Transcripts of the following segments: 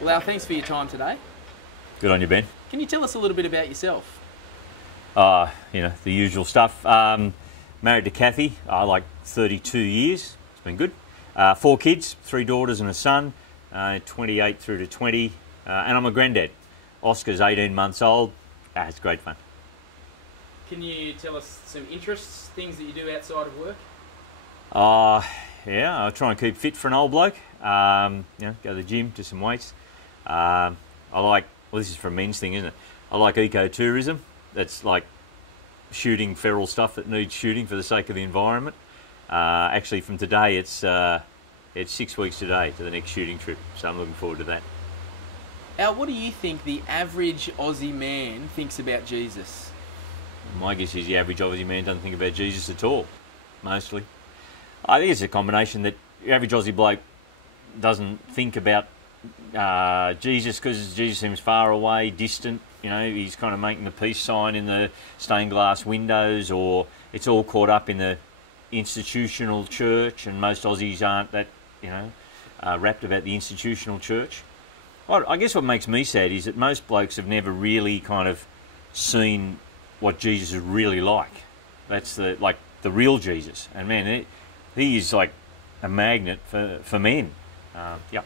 Well, Al, thanks for your time today. Good on you, Ben. Can you tell us a little bit about yourself? The usual stuff. Married to Kathy, like 32 years. It's been good. 4 kids, 3 daughters and a son, 28 through to 20. And I'm a granddad. Oscar's 18 months old. It's great fun. Can you tell us some interests, things that you do outside of work? Yeah, I try and keep fit for an old bloke. Go to the gym, do some weights. I like, well, this is for a men's thing, isn't it? I like ecotourism. That's like shooting feral stuff that needs shooting for the sake of the environment. Actually, from today, it's 6 weeks today to the next shooting trip, so I'm looking forward to that. Al, what do you think the average Aussie man thinks about Jesus? My guess is the average Aussie man doesn't think about Jesus at all, mostly. I think it's a combination that the average Aussie bloke doesn't think about Jesus because Jesus seems far away, distant. You know, he's kind of making the peace sign in the stained glass windows, or it's all caught up in the institutional church, and most Aussies aren't that, wrapped about the institutional church. Well, I guess what makes me sad is that most blokes have never really kind of seen what Jesus is really like. That's the real Jesus. And man, he is like a magnet for men. Yeah.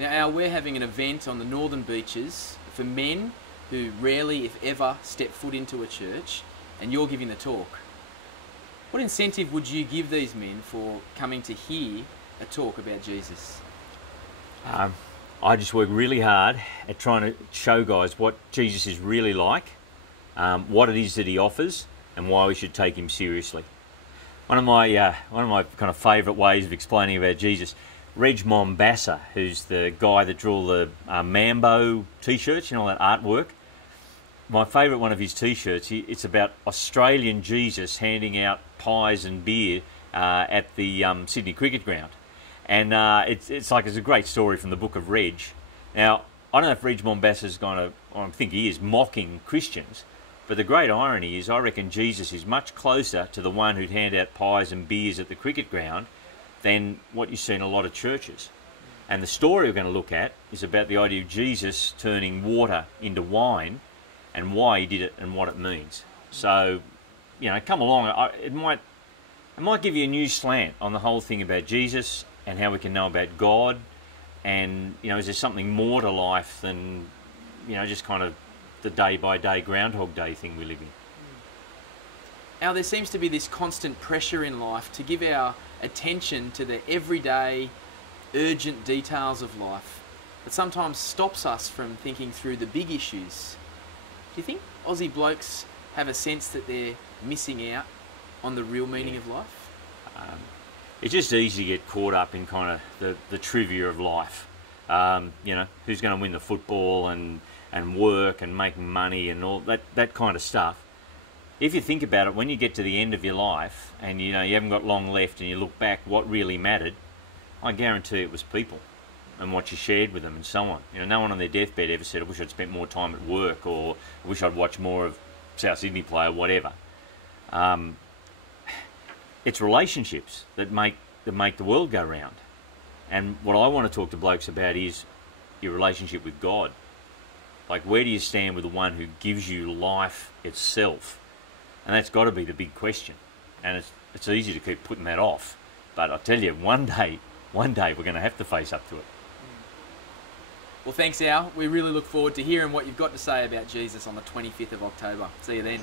Now, Al, we're having an event on the northern beaches for men who rarely, if ever, step foot into a church, and you're giving the talk. What incentive would you give these men for coming to hear a talk about Jesus? I just work really hard at trying to show guys what Jesus is really like, what it is that he offers, and why we should take him seriously. One of my kind of favourite ways of explaining about Jesus, Reg Mombassa, who's the guy that drew the Mambo t-shirts, you know, that artwork. My favourite one of his t-shirts, it's about Australian Jesus handing out pies and beer at the Sydney Cricket Ground. And it's a great story from the book of Reg. Now, I don't know if Reg Mombassa's I think he is mocking Christians, but the great irony is I reckon Jesus is much closer to the one who'd hand out pies and beers at the cricket ground than what you see in a lot of churches. And the story we're going to look at is about the idea of Jesus turning water into wine and why he did it and what it means. So, come along. It might give you a new slant on the whole thing about Jesus and how we can know about God, and is there something more to life than just kind of the day-by-day Groundhog Day thing we live in. Al, there seems to be this constant pressure in life to give our attention to the everyday, urgent details of life that sometimes stops us from thinking through the big issues. Do you think Aussie blokes have a sense that they're missing out on the real meaning of life? It's just easy to get caught up in kind of the trivia of life. Who's going to win the football and work and making money and all that kind of stuff. If you think about it, when you get to the end of your life and you haven't got long left and you look back what really mattered, I guarantee it was people and what you shared with them and so on. No one on their deathbed ever said, I wish I'd spent more time at work, or I wish I'd watched more of South Sydney play, or whatever. It's relationships that make the world go round. And what I want to talk to blokes about is your relationship with God. Like, where do you stand with the one who gives you life itself? And that's got to be the big question. And it's easy to keep putting that off. But I tell you, one day we're going to have to face up to it. Well, thanks, Al. We really look forward to hearing what you've got to say about Jesus on the 25th of October. See you then.